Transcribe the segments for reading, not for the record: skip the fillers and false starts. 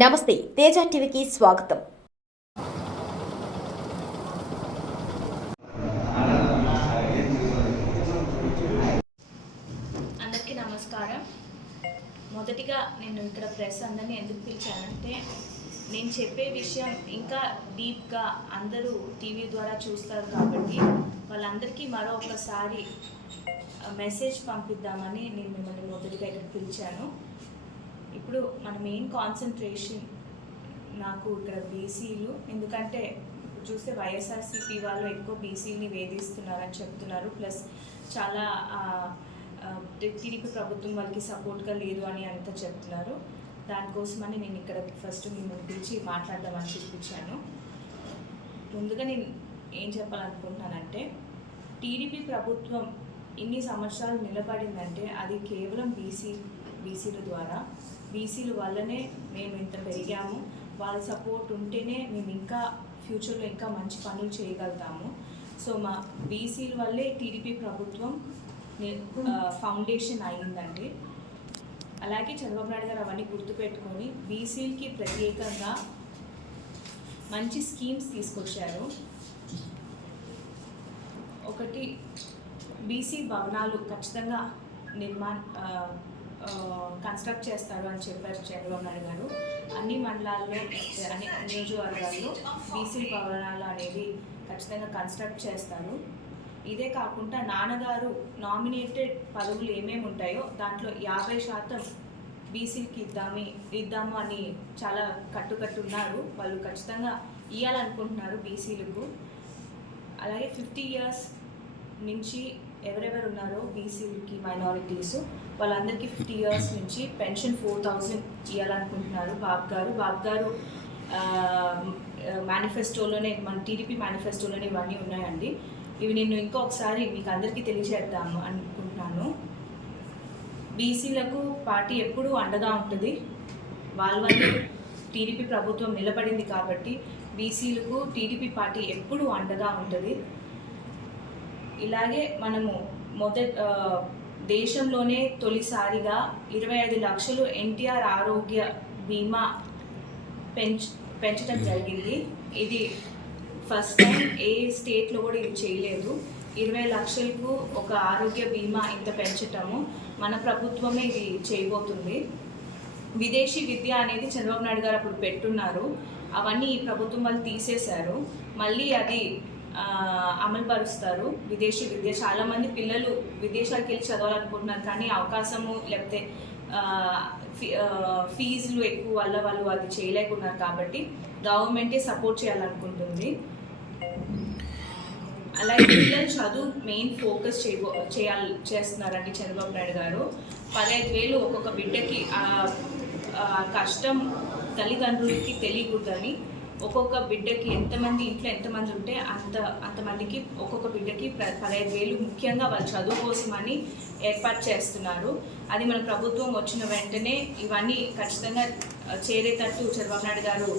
నమస్తే, తేజ టీవీకి స్వాగతం. అందరికీ నమస్కారం. మొదటిగా నేను ఇక్కడ ప్రెస్ అందరినీ ఎందుకు పిలిచానంటే, నేను చెప్పే విషయం ఇంకా డీప్గా అందరూ టీవీ ద్వారా చూస్తారు కాబట్టి వాళ్ళందరికీ మరొకసారి మెసేజ్ పంపిద్దామని నేను మిమ్మల్ని మొదటిగా ఇక్కడ పిలిచాను. ఇప్పుడు మన మెయిన్ కాన్సన్ట్రేషన్ నాకు ఇక్కడ బీసీలు, ఎందుకంటే చూస్తే వైఎస్ఆర్సీపీ వాళ్ళు ఎక్కువ బీసీని వేధిస్తున్నారని చెప్తున్నారు. ప్లస్ చాలా టీడీపీ ప్రభుత్వం వాళ్ళకి సపోర్ట్గా లేదు అని అంతా చెప్తున్నారు. దానికోసమని నేను ఇక్కడ ఫస్ట్ మిమ్మల్ని పిలిచి మాట్లాడదామని చూపించాను. ముందుగా నేను ఏం చెప్పాలనుకుంటున్నానంటే, టీడీపీ ప్రభుత్వం ఇన్ని సంవత్సరాలు నిలబడిందంటే అది కేవలం బీసీల ద్వారా. బీసీల వల్లనే మేము ఇంత పెరిగాము. వాళ్ళ సపోర్ట్ ఉంటేనే మేము ఇంకా ఫ్యూచర్లో ఇంకా మంచి పనులు చేయగలుగుతాము. సో మా బీసీల వల్లే టీడీపీ ప్రభుత్వం ఫౌండేషన్ అయ్యిందండి. అలాగే చంద్రబాబు నాయుడు గారు అవన్నీ గుర్తుపెట్టుకొని బీసీలకి ప్రత్యేకంగా మంచి స్కీమ్స్ తీసుకొచ్చారు. ఒకటి, బీసీ భవనాలు ఖచ్చితంగా కన్స్ట్రక్ట్ చేస్తారు అని చెప్పారు చంద్రబాబు నాయుడు గారు. అన్ని మండలాల్లో, అన్ని నియోజకవర్గాల్లో బీసీ భవనాలు అనేది ఖచ్చితంగా కన్స్ట్రక్ట్ చేస్తారు. ఇదే కాకుండా నాన్నగారు నామినేటెడ్ పదవులు ఏమేమి ఉంటాయో దాంట్లో 50% బీసీలకి ఇద్దాము అని చాలా కట్టున్నారు. వాళ్ళు ఖచ్చితంగా ఇవ్వాలనుకుంటున్నారు బీసీలకు. అలాగే 50 years నుంచి ఎవరెవరు ఉన్నారో బీసీలకి, మైనారిటీస్, వాళ్ళందరికీ 50 years నుంచి పెన్షన్ 4000 ఇవ్వాలనుకుంటున్నారు బాబు గారు మేనిఫెస్టోలోనే, మన టీడీపీ మేనిఫెస్టోలోనే ఇవన్నీ ఉన్నాయండి. ఇవి నేను ఇంకొకసారి మీకు అందరికీ తెలియజేద్దాము అనుకుంటున్నాను. బీసీలకు పార్టీ ఎప్పుడూ అండగా ఉంటుంది. వాళ్ళ టీడీపీ ప్రభుత్వం నిలబడింది కాబట్టి బీసీలకు టీడీపీ పార్టీ ఎప్పుడూ అండగా ఉంటుంది. ఇలాగే మనము దేశంలోనే తొలిసారిగా 25 లక్షలు ఎన్టీఆర్ ఆరోగ్య బీమా పెంచడం జరిగింది. ఇది ఫస్ట్ టైం ఏ స్టేట్లో కూడా ఇది చేయలేదు. 20 లక్షలకు ఒక ఆరోగ్య బీమా ఇంత పెంచటము మన ప్రభుత్వమే ఇది చేయబోతుంది. విదేశీ విద్య అనేది చంద్రబాబు నాయుడు గారు అప్పుడు పెట్టున్నారు. అవన్నీ ఈ ప్రభుత్వం వాళ్ళు తీసేశారు. మళ్ళీ అది అమలుపరుస్తారు. విదేశీ విద్య, చాలామంది పిల్లలు విదేశాలకు వెళ్ళి చదవాలనుకుంటున్నారు, కానీ అవకాశము లేకపోతే ఫీజులు ఎక్కువ వల్ల వాళ్ళు అది చేయలేకున్నారు. కాబట్టి గవర్నమెంటే సపోర్ట్ చేయాలనుకుంటుంది. అలాగే పిల్లలు చదువు మెయిన్ ఫోకస్ చేస్తున్నారండి చంద్రబాబు నాయుడు గారు. 15,000 ఒక్కొక్క బిడ్డకి కష్టం తల్లిదండ్రులకి తెలియకూడదని ఒక్కొక్క బిడ్డకి ఇంట్లో ఎంతమంది ఉంటే అంతమందికి ఒక్కొక్క బిడ్డకి 15,000 ముఖ్యంగా వాళ్ళ చదువు కోసమని ఏర్పాటు చేస్తున్నారు. అది మన ప్రభుత్వం వచ్చిన వెంటనే ఇవన్నీ ఖచ్చితంగా చేరేటట్టు చంద్రబాబు నాయుడు గారు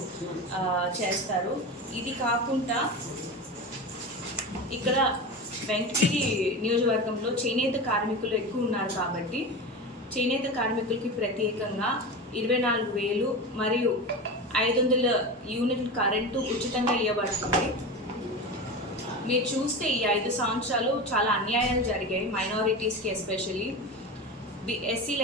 చేస్తారు. ఇది కాకుండా ఇక్కడ వెంకటగిరి నియోజకవర్గంలో చేనేత కార్మికులు ఎక్కువ ఉన్నారు కాబట్టి చేనేత కార్మికులకి ప్రత్యేకంగా 24,000 మరియు 500 యూనిట్ల కరెంటు ఉచితంగా ఇవ్వబడుతుంది. మీరు చూస్తే ఈ 5 సంవత్సరాలు చాలా అన్యాయాలు జరిగాయి మైనారిటీస్కి. ఎస్పెషల్లీ ఎస్సీ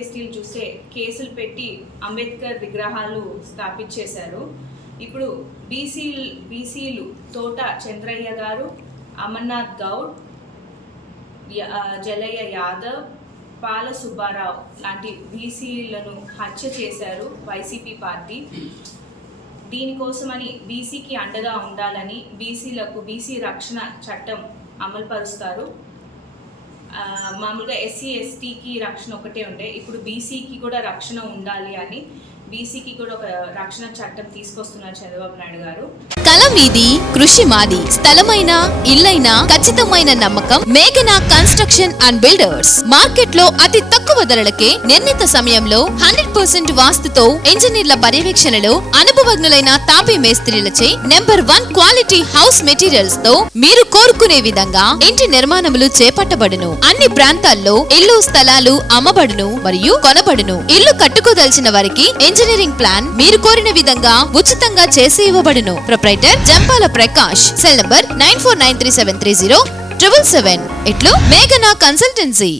ఎస్టీలు చూస్తే కేసులు పెట్టి అంబేద్కర్ విగ్రహాలు స్థాపించేశారు. ఇప్పుడు బీసీలు తోట చంద్రయ్య గారు, అమర్నాథ్ గౌడ్, జలయ్య యాదవ్, పాల సుబ్బారావు లాంటి బీసీలను హత్య చేశారు వైసీపీ పార్టీ. దీనికోసమని బీసీకి అండగా ఉండాలని బీసీ రక్షణ చట్టం అమలుపరుస్తారు. మామూలుగా ఎస్సీ ఎస్టీకి రక్షణ ఒకటే ఉండే, ఇప్పుడు బీసీకి కూడా రక్షణ ఉండాలి అని బీసీకి కూడా ఒక రక్షణ చట్టం తీసుకొస్తున్నారు చంద్రబాబు నాయుడు గారు. స్థలం మీది, కృషి మాది. స్థలమైన, ఇల్లైనా ఖచ్చితమైన నమ్మకం మేఘనా కన్స్ట్రక్షన్ అండ్ బిల్డర్స్. మార్కెట్ లో అతి తక్కువ ధరలకే నిర్ణీత సమయంలో 100% వాస్తుతో ఇంజనీర్ల పర్యవేక్షణలో అనుభవజ్ఞులైన తాపీ మేస్త్రీలచే నెంబర్ 1 క్వాలిటీ హౌస్ మెటీరియల్స్ తో మీరు కోరుకునే విధంగా ఇంటి నిర్మాణములు చేపట్టబడును. అన్ని ప్రాంతాల్లో ఇల్లు స్థలాలు అమ్మబడును మరియు కొనబడును. ఇల్లు కట్టుకోదలిచిన వారికి ఇంజనీరింగ్ ప్లాన్ మీరు కోరిన విధంగా ఉచితంగా చేసి ఇవ్వబడును. Proprietor Jampala Prakash. Cell number 9493730777. ఇట్లు మేఘనా కన్సల్టెన్సీ.